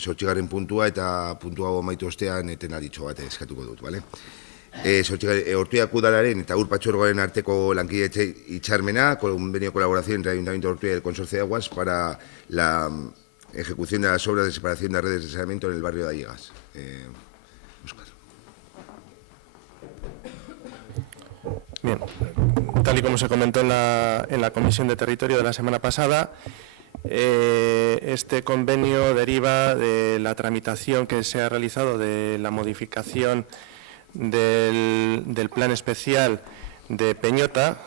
zortzigarren puntua eta puntua hau amaitu ostean etenalditxo bat eskatuko dut, bale? Ortuiako udalaren eta Ur Patzuergoaren arteko lankidetza hitzarmena, convenio de colaboración entre el Ayuntamiento de Ortuella y el Consorcio de Aguas para la ejecución de las obras de separación de redes de saneamiento en el barrio de Allegas. Óscar. Bien, tal y como se comentó en la Comisión de Territorio de la semana pasada, este convenio deriva de la tramitación que se ha realizado de la modificación del plan especial de Peñota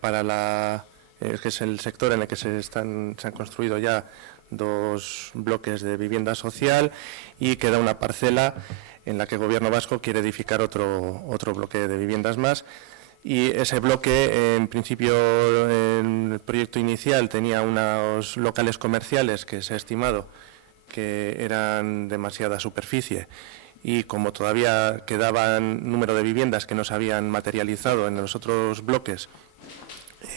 para que es el sector en el que se han construido ya 2 bloques de vivienda social y queda una parcela en la que el Gobierno vasco quiere edificar otro bloque de viviendas más. Y ese bloque, en principio, en el proyecto inicial tenía unos locales comerciales que se ha estimado que eran demasiada superficie y como todavía quedaban número de viviendas que no se habían materializado en los otros bloques,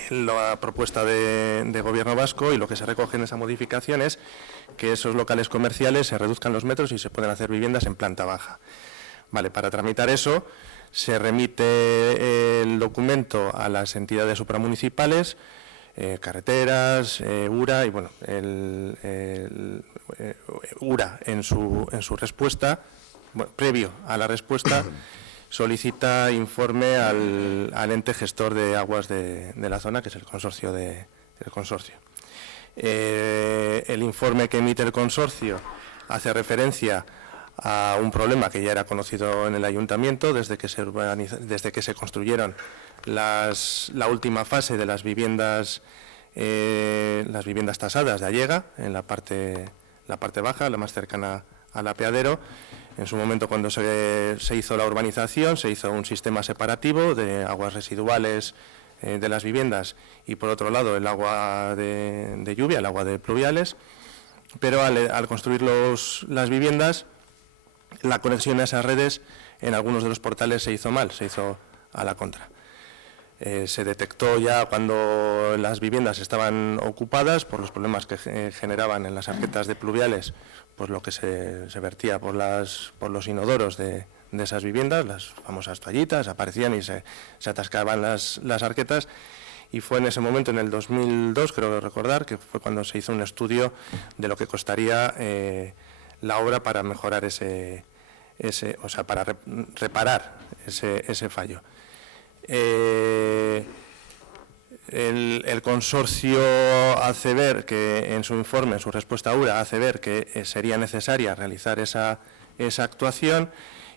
la propuesta de Gobierno vasco y lo que se recoge en esa modificación es que esos locales comerciales se reduzcan los metros y se puedan hacer viviendas en planta baja. Vale, para tramitar eso se remite el documento a las entidades supramunicipales, carreteras, URA, y bueno, URA en su respuesta, bueno, previo a la respuesta, solicita informe al ente gestor de aguas de la zona, que es el consorcio. El informe que emite el consorcio hace referencia a un problema que ya era conocido en el ayuntamiento desde que se construyeron la última fase de las viviendas tasadas de Allega, en la parte baja, la más cercana al apeadero. En su momento, cuando se hizo la urbanización, se hizo un sistema separativo de aguas residuales de las viviendas y, por otro lado, el agua de lluvia, el agua de pluviales, pero al construir las viviendas, la conexión a esas redes en algunos de los portales se hizo mal, se hizo a la contra. Se detectó ya cuando las viviendas estaban ocupadas por los problemas que generaban en las arquetas de pluviales, pues lo que se vertía por los inodoros de esas viviendas, las famosas toallitas, aparecían y se atascaban las arquetas. Y fue en ese momento, en el 2002, creo recordar, que fue cuando se hizo un estudio de lo que costaría la obra para mejorar para reparar ese fallo. El consorcio hace ver que en su informe, en su respuesta a URA, hace ver que sería necesaria realizar esa actuación,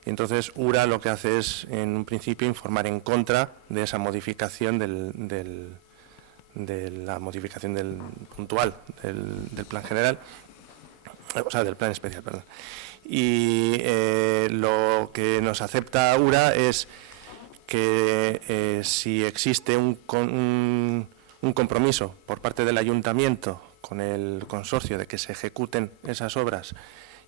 y entonces URA lo que hace es, en un principio, informar en contra de esa modificación de la modificación puntual del plan general, o sea, del plan especial, perdón. Y lo que nos acepta URA es que si existe un compromiso por parte del ayuntamiento con el consorcio de que se ejecuten esas obras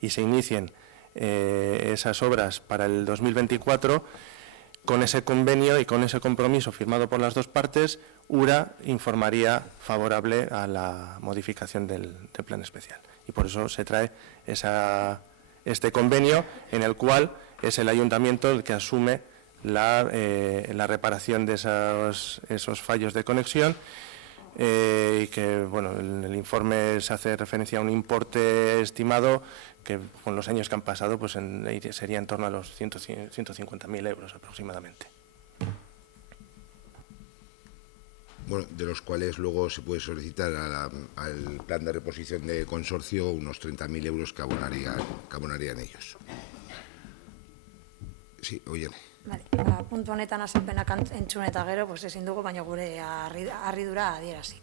y se inicien esas obras para el 2024, con ese convenio y con ese compromiso firmado por las dos partes, URA informaría favorable a la modificación del plan especial. Y por eso se trae este convenio en el cual es el ayuntamiento el que asume la reparación de esos fallos de conexión, y que, bueno, en el informe se hace referencia a un importe estimado que con los años que han pasado pues sería en torno a los 150.000 euros aproximadamente. Bueno, de los cuales luego se puede solicitar al plan de reposición de consorcio unos 30.000 euros que abonarían ellos. Sí, oye. Vale, puntu honetan azalpenak entzun eta gero, pues ezin dugu, baina gure harridura adierazi.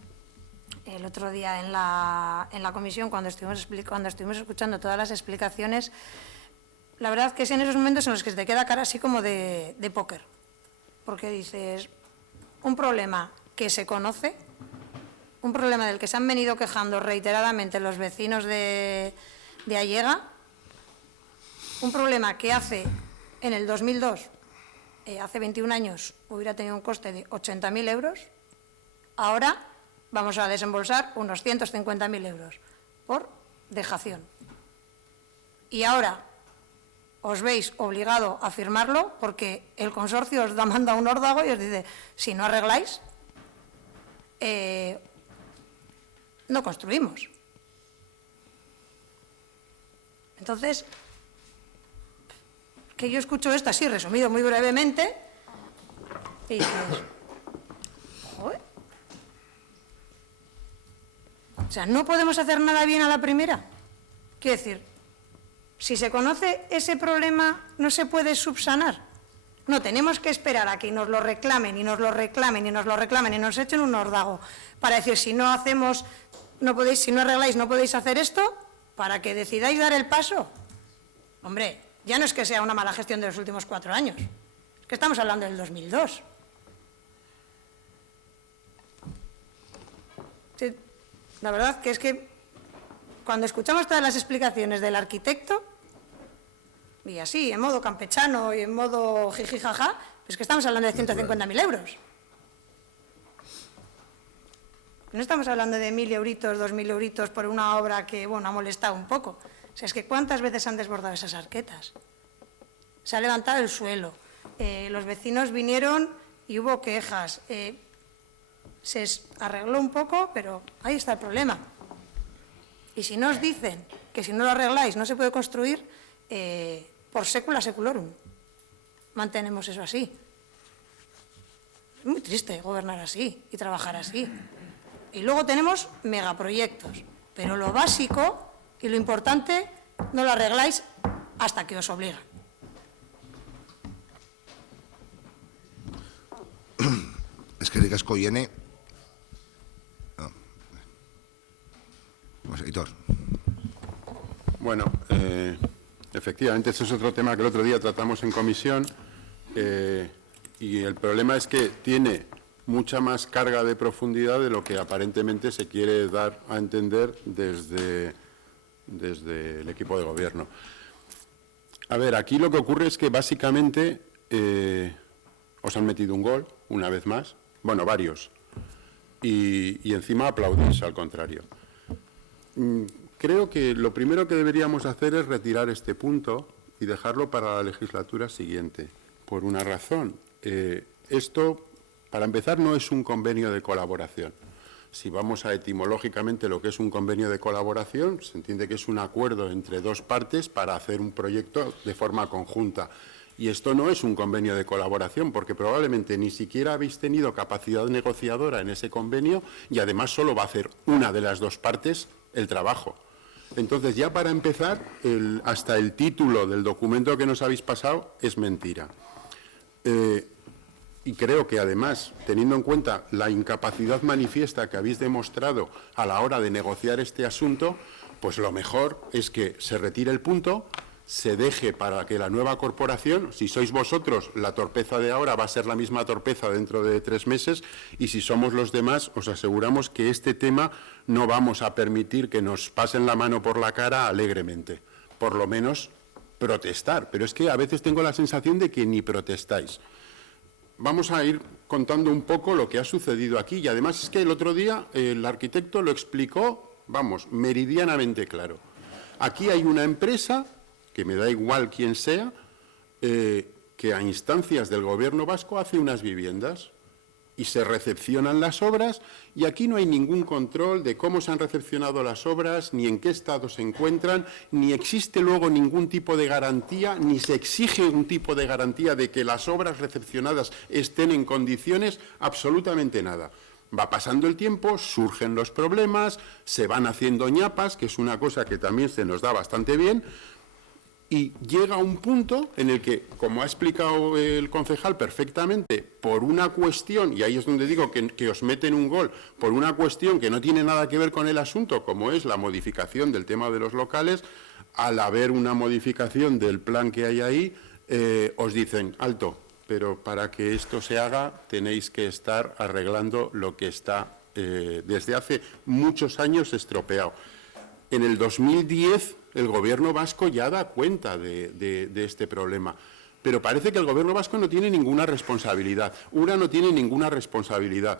El otro día en la comisión, cuando estuvimos escuchando todas las explicaciones, la verdad que es en esos momentos en los que se te queda cara así como de póker. Porque dices, un problema que se conoce, un problema del que se han venido quejando reiteradamente los vecinos de Allega, un problema que en el 2002, hace 21 años, hubiera tenido un coste de 80.000 euros, ahora vamos a desembolsar unos 150.000 euros por dejación. y ahora os veis obligado a firmarlo porque el consorcio os manda un órdago y os dice, si no arregláis, no construimos. Entonces, que yo escucho esto así, resumido muy brevemente, y dices, joder. O sea, no podemos hacer nada bien a la primera. Quiero decir, si se conoce ese problema, no se puede subsanar. No, tenemos que esperar a que nos lo reclamen y nos lo reclamen y nos lo reclamen y nos echen un órdago para decir, si no hacemos, no podéis, si no arregláis, no podéis hacer esto, para que decidáis dar el paso. Hombre, ya no es que sea una mala gestión de los últimos 4 años, es que estamos hablando del 2002. Sí, la verdad que es que cuando escuchamos todas las explicaciones del arquitecto, y así, en modo campechano y en modo jijijaja, pues que estamos hablando de 150.000 euros. No estamos hablando de 1.000 euritos, 2.000 euritos por una obra que, bueno, ha molestado un poco. O sea, es que ¿cuántas veces han desbordado esas arquetas? Se ha levantado el suelo, los vecinos vinieron y hubo quejas. Se arregló un poco, pero ahí está el problema. Y si no os dicen que si no lo arregláis no se puede construir, por secula seculorum mantenemos eso así. Es muy triste gobernar así y trabajar así. Y luego tenemos megaproyectos, pero lo básico y lo importante no lo arregláis hasta que os obligan. Eskerrik asko, Iene. Pues, Aitor. Bueno, efectivamente, ese es otro tema que el otro día tratamos en comisión y el problema es que tiene mucha más carga de profundidad de lo que aparentemente se quiere dar a entender desde el equipo de gobierno. A ver, aquí lo que ocurre es que básicamente os han metido un gol, una vez más, bueno, varios, y encima aplaudís al contrario. Creo que lo primero que deberíamos hacer es retirar este punto y dejarlo para la legislatura siguiente, por una razón. Esto, para empezar, no es un convenio de colaboración. Si vamos a etimológicamente lo que es un convenio de colaboración, se entiende que es un acuerdo entre dos partes para hacer un proyecto de forma conjunta. Y esto no es un convenio de colaboración, porque probablemente ni siquiera habéis tenido capacidad negociadora en ese convenio y además solo va a hacer una de las dos partes el trabajo. Entonces, ya para empezar, hasta el título del documento que nos habéis pasado es mentira. Y creo que, además, teniendo en cuenta la incapacidad manifiesta que habéis demostrado a la hora de negociar este asunto, pues lo mejor es que se retire el punto, se deje para que la nueva corporación, si sois vosotros, la torpeza de ahora va a ser la misma torpeza dentro de 3 meses, y si somos los demás, os aseguramos que este tema no vamos a permitir que nos pasen la mano por la cara alegremente. Por lo menos protestar, pero es que a veces tengo la sensación de que ni protestáis. Vamos a ir contando un poco lo que ha sucedido aquí, y además es que el otro día el arquitecto lo explicó, vamos, meridianamente claro. Aquí hay una empresa, que me da igual quién sea, que a instancias del Gobierno vasco hace unas viviendas y se recepcionan las obras, y aquí no hay ningún control de cómo se han recepcionado las obras, ni en qué estado se encuentran, ni existe luego ningún tipo de garantía, ni se exige un tipo de garantía de que las obras recepcionadas estén en condiciones, absolutamente nada. Va pasando el tiempo, surgen los problemas, se van haciendo ñapas, que es una cosa que también se nos da bastante bien, y llega un punto en el que, como ha explicado el concejal perfectamente, por una cuestión, y ahí es donde digo que os meten un gol, por una cuestión que no tiene nada que ver con el asunto, como es la modificación del tema de los locales, al haber una modificación del plan que hay ahí, os dicen, alto, pero para que esto se haga tenéis que estar arreglando lo que está desde hace muchos años estropeado. En el 2010 el Gobierno vasco ya da cuenta de este problema, pero parece que el Gobierno vasco no tiene ninguna responsabilidad. URA no tiene ninguna responsabilidad.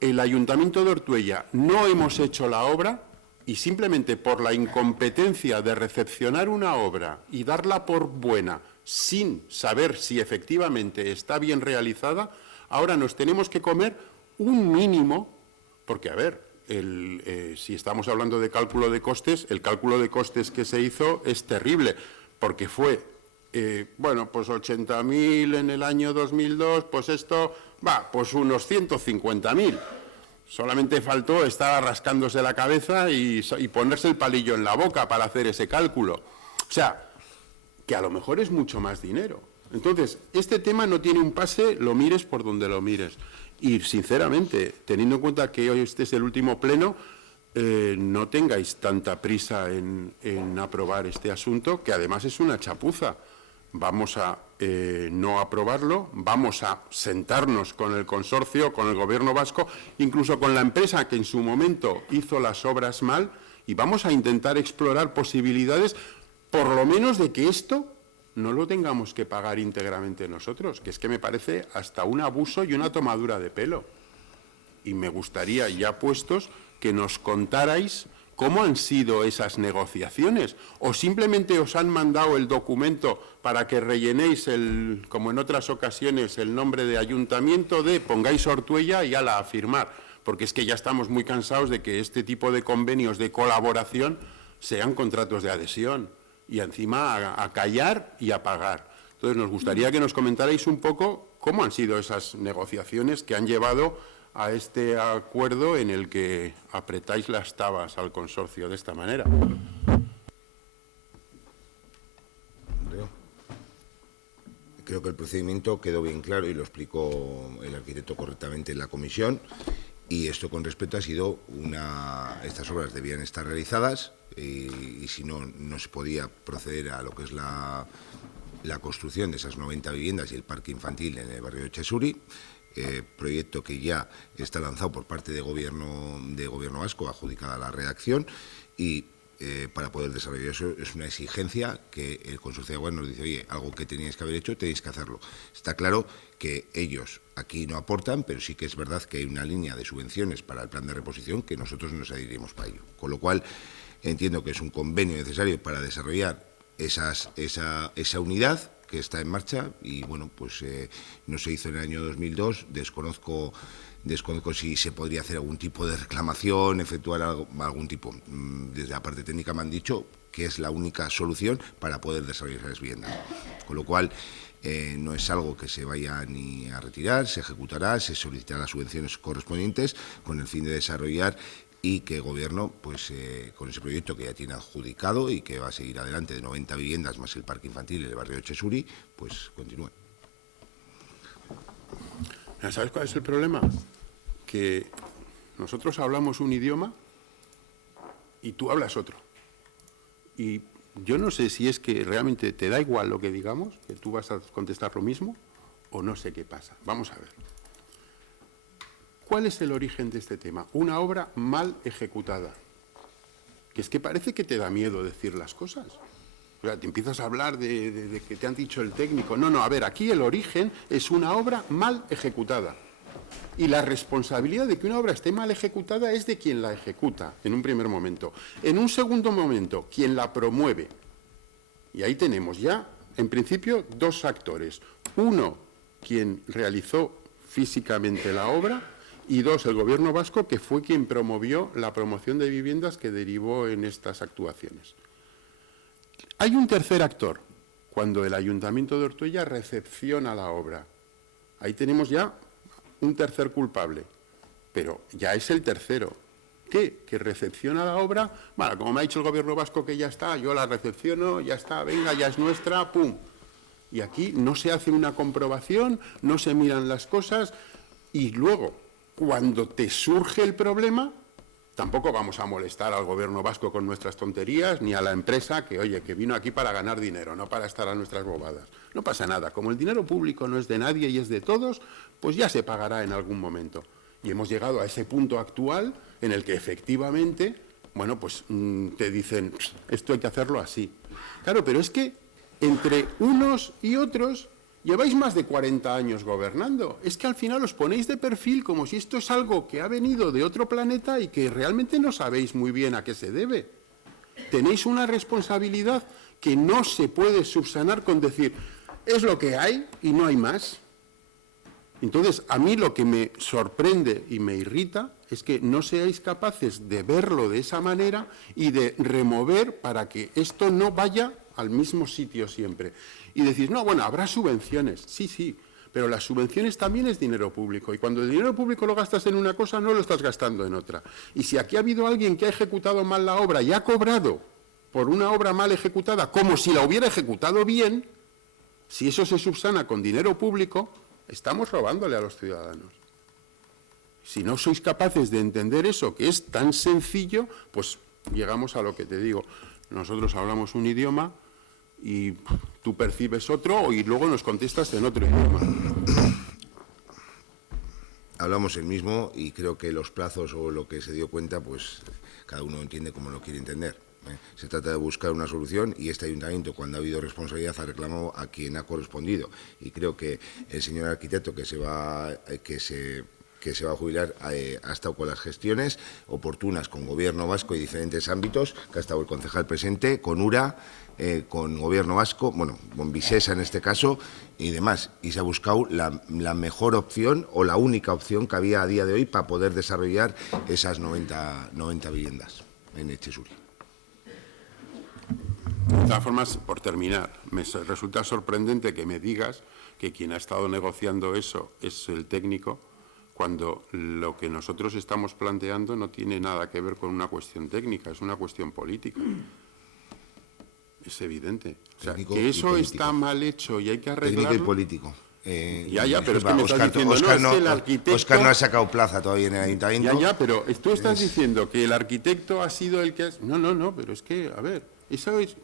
El Ayuntamiento de Ortuella no hemos hecho la obra y simplemente por la incompetencia de recepcionar una obra y darla por buena sin saber si efectivamente está bien realizada, ahora nos tenemos que comer un mínimo, porque, a ver, si estamos hablando de cálculo de costes, el cálculo de costes que se hizo es terrible, porque fue, bueno, pues 80.000 en el año 2002, pues esto, pues unos 150.000. Solamente faltó estar rascándose la cabeza y ponerse el palillo en la boca para hacer ese cálculo. O sea, que a lo mejor es mucho más dinero. Entonces, este tema no tiene un pase, lo mires por donde lo mires. Y, sinceramente, teniendo en cuenta que hoy este es el último pleno, no tengáis tanta prisa en aprobar este asunto, que además es una chapuza. Vamos a no aprobarlo, vamos a sentarnos con el consorcio, con el Gobierno vasco, incluso con la empresa que en su momento hizo las obras mal, y vamos a intentar explorar posibilidades, por lo menos de que esto no lo tengamos que pagar íntegramente nosotros, que es que me parece hasta un abuso y una tomadura de pelo. Y me gustaría, ya puestos, que nos contarais cómo han sido esas negociaciones, o simplemente os han mandado el documento para que rellenéis, como en otras ocasiones, el nombre de ayuntamiento pongáis Ortuella y ala a firmar, porque es que ya estamos muy cansados de que este tipo de convenios de colaboración sean contratos de adhesión, y encima a callar y a pagar. Entonces, nos gustaría que nos comentarais un poco cómo han sido esas negociaciones que han llevado a este acuerdo en el que apretáis las tabas al consorcio de esta manera. Creo que el procedimiento quedó bien claro y lo explicó el arquitecto correctamente en la comisión, y esto con respeto ha sido estas obras debían estar realizadas y si no, no se podía proceder a lo que es la construcción de esas 90 viviendas y el parque infantil en el barrio de Chesuri. Proyecto que ya está lanzado por parte de gobierno vasco, adjudicada a la redacción, y para poder desarrollar eso es una exigencia que el consorcio de aguas nos dice: oye, algo que teníais que haber hecho, tenéis que hacerlo. Está claro que ellos aquí no aportan, pero sí que es verdad que hay una línea de subvenciones para el plan de reposición que nosotros nos adherimos para ello. Con lo cual, entiendo que es un convenio necesario para desarrollar esa unidad que está en marcha, y bueno, pues no se hizo en el año 2002, desconozco si se podría hacer algún tipo de reclamación, efectuar algún tipo. Desde la parte técnica me han dicho que es la única solución para poder desarrollar esas viviendas. Con lo cual, no es algo que se vaya ni a retirar, se ejecutará, se solicitarán las subvenciones correspondientes con el fin de desarrollar, y que el Gobierno, pues con ese proyecto que ya tiene adjudicado y que va a seguir adelante, de 90 viviendas más el parque infantil en el barrio de Chesuri, pues continúe. ¿Sabes cuál es el problema? Que nosotros hablamos un idioma y tú hablas otro. Y yo no sé si es que realmente te da igual lo que digamos, que tú vas a contestar lo mismo, o no sé qué pasa. Vamos a ver. ¿Cuál es el origen de este tema? Una obra mal ejecutada. Que es que parece que te da miedo decir las cosas. O sea, te empiezas a hablar de que te han dicho el técnico. No, a ver, aquí el origen es una obra mal ejecutada. Y la responsabilidad de que una obra esté mal ejecutada es de quien la ejecuta, en un primer momento. En un segundo momento, quien la promueve. Y ahí tenemos ya, en principio, dos actores. Uno, quien realizó físicamente la obra, y dos, el Gobierno vasco, que fue quien promovió la promoción de viviendas que derivó en estas actuaciones. Hay un tercer actor, cuando el Ayuntamiento de Ortuella recepciona la obra. Ahí tenemos ya un tercer culpable, pero ya es el tercero. ¿Qué? Que recepciona la obra. Bueno, como me ha dicho el Gobierno vasco que ya está, yo la recepciono, ya está, venga, ya es nuestra, pum. Y aquí no se hace una comprobación, no se miran las cosas, y luego, cuando te surge el problema, tampoco vamos a molestar al Gobierno vasco con nuestras tonterías, ni a la empresa que, oye, que vino aquí para ganar dinero, no para estar a nuestras bobadas. No pasa nada. Como el dinero público no es de nadie y es de todos, pues ya se pagará en algún momento. Y hemos llegado a ese punto actual en el que efectivamente, bueno, pues te dicen, esto hay que hacerlo así. Claro, pero es que entre unos y otros Lleváis más de 40 años gobernando. Es que al final os ponéis de perfil como si esto es algo que ha venido de otro planeta y que realmente no sabéis muy bien a qué se debe. Tenéis una responsabilidad que no se puede subsanar con decir, es lo que hay y no hay más. Entonces, a mí lo que me sorprende y me irrita es que no seáis capaces de verlo de esa manera y de remover para que esto no vaya al mismo sitio siempre. Y decís, no, bueno, habrá subvenciones. Sí, sí, pero las subvenciones también es dinero público. Y cuando el dinero público lo gastas en una cosa, no lo estás gastando en otra. Y si aquí ha habido alguien que ha ejecutado mal la obra y ha cobrado por una obra mal ejecutada, como si la hubiera ejecutado bien, si eso se subsana con dinero público, estamos robándole a los ciudadanos. Si no sois capaces de entender eso, que es tan sencillo, pues llegamos a lo que te digo. Nosotros hablamos un idioma y tú percibes otro y luego nos contestas en otro idioma. Hablamos el mismo y creo que los plazos o lo que se dio cuenta, pues cada uno entiende como lo quiere entender. Se trata de buscar una solución y este ayuntamiento, cuando ha habido responsabilidad, ha reclamado a quien ha correspondido. Y creo que el señor arquitecto que se va a jubilar ha estado con las gestiones oportunas con Gobierno vasco y diferentes ámbitos, que ha estado el concejal presente, con URA, con Gobierno vasco, bueno, con Visesa en este caso y demás. Y se ha buscado la mejor opción o la única opción que había a día de hoy para poder desarrollar esas 90 viviendas en Etxezuri. De todas formas, por terminar, me resulta sorprendente que me digas que quien ha estado negociando eso es el técnico, cuando lo que nosotros estamos planteando no tiene nada que ver con una cuestión técnica, es una cuestión política. Es evidente. O sea, que eso está mal hecho y hay que arreglarlo. Técnico y político. Ya, pero es que me estás diciendo, Oscar, no, es que el arquitecto... Oscar no ha sacado plaza todavía en el ayuntamiento. Ya, pero tú estás diciendo que el arquitecto ha sido el que... No, pero es que, a ver,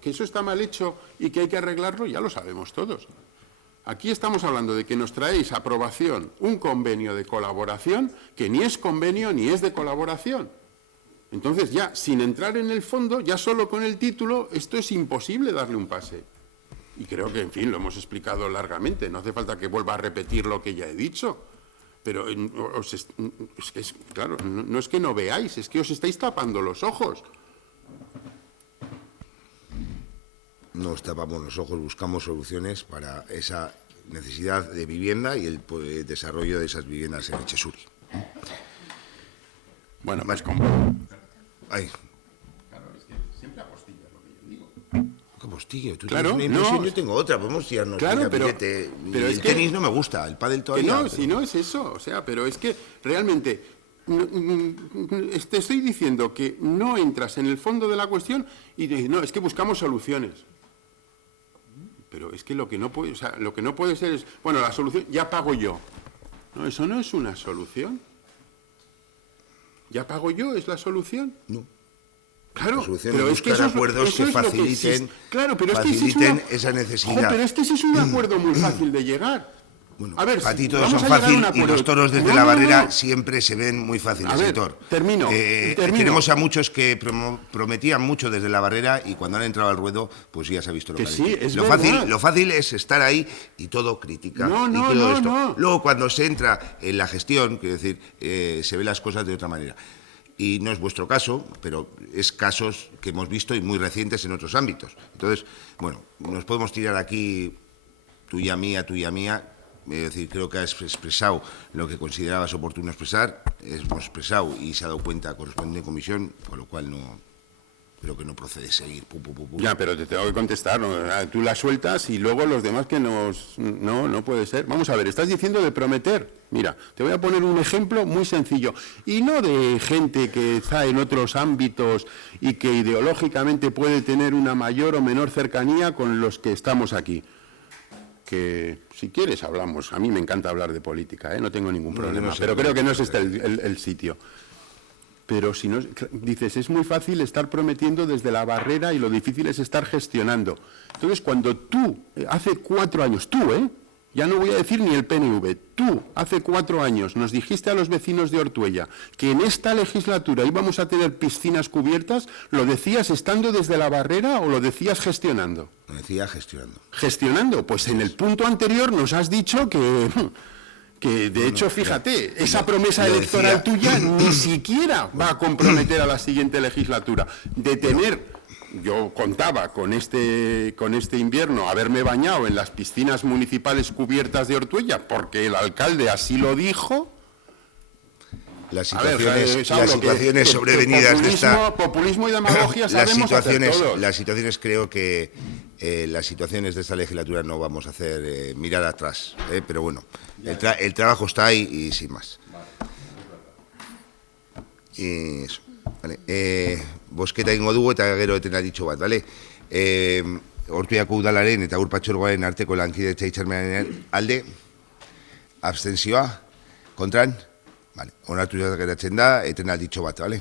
que eso está mal hecho y que hay que arreglarlo, ya lo sabemos todos. Aquí estamos hablando de que nos traéis a aprobación un convenio de colaboración que ni es convenio ni es de colaboración. Entonces ya, sin entrar en el fondo, ya solo con el título, esto es imposible darle un pase. Y creo que, en fin, lo hemos explicado largamente. No hace falta que vuelva a repetir lo que ya he dicho. Pero, claro, no es que no veáis, es que os estáis tapando los ojos. Nos tapamos los ojos, buscamos soluciones para esa necesidad de vivienda y el desarrollo de esas viviendas en Etxezuri. Bueno, más como... Ay. Claro, es que siempre apostilla lo que yo digo. ¿Qué postillo? Tú Claro, tienes una impresión, yo tengo otra, podemos tirarnos. Claro, pero el es que... tenis no me gusta, el pádel todavía. Que no, pero... si no es eso, o sea, pero es que realmente te estoy diciendo que no entras en el fondo de la cuestión y te dices, no, es que buscamos soluciones. Pero es que lo que no puede, o sea, lo que no puede ser es, bueno, la solución, ya pago yo. No, eso no es una solución. ¿Ya pago yo? ¿Es la solución? No. Claro, La solución pero es buscar acuerdos que faciliten, claro, pero faciliten esa necesidad. Pero es que ese es un acuerdo muy fácil de llegar. Bueno, a ver, para ti todos vamos son a llegar a un fácil y acuerdo. los toros desde la barrera siempre se ven muy fáciles, A ver, Héctor. termino. Tenemos a muchos que prometían mucho desde la barrera y cuando han entrado al ruedo, pues ya se ha visto lo que sí, han hecho. es Lo fácil es estar ahí y todo crítica. No. Luego cuando se entra en la gestión, quiero decir, se ven las cosas de otra manera. Y no es vuestro caso, pero es casos que hemos visto y muy recientes en otros ámbitos. Entonces, bueno, nos podemos tirar aquí tuya, mía. Es decir, creo que has expresado lo que considerabas oportuno expresar, hemos expresado y se ha dado cuenta correspondiente comisión, con lo cual creo que no procede seguir. Ya, pero te tengo que contestar, ¿no? Tú la sueltas y luego los demás que no puede ser. Vamos a ver, estás diciendo de prometer. Mira, te voy a poner un ejemplo muy sencillo, y no de gente que está en otros ámbitos y que ideológicamente puede tener una mayor o menor cercanía con los que estamos aquí. Que si quieres hablamos, a mí me encanta hablar de política, no tengo ningún problema, pero creo que no es este el sitio. Pero si no, dices, es muy fácil estar prometiendo desde la barrera y lo difícil es estar gestionando. Entonces, cuando tú, hace 4 años, ya no voy a decir ni el PNV, tú hace 4 años nos dijiste a los vecinos de Ortuella que en esta legislatura íbamos a tener piscinas cubiertas, ¿lo decías estando desde la barrera o lo decías gestionando? Lo decía gestionando. Gestionando, pues en el punto anterior nos has dicho que de hecho, fíjate, esa promesa electoral tuya ni siquiera va a comprometer a la siguiente legislatura. De tener, yo contaba con este invierno haberme bañado en las piscinas municipales cubiertas de Ortuella, porque el alcalde así lo dijo. Las situaciones sobrevenidas de esta... Populismo y demagogia sabemos hacer todos. Las situaciones, creo que las situaciones de esta legislatura no vamos a hacer mirar atrás, pero bueno, el trabajo está ahí y sin más. Y eso, vale. Bosketa egingo dugu eta gero etena ditxo bat, bale? Ortuellako udalaren eta Ur Patzuergoaren arteko lankidetza hitzarmenaren alde, abstentzioa, kontran, vale, onartu geratzen da, etena ditxo bat, bale?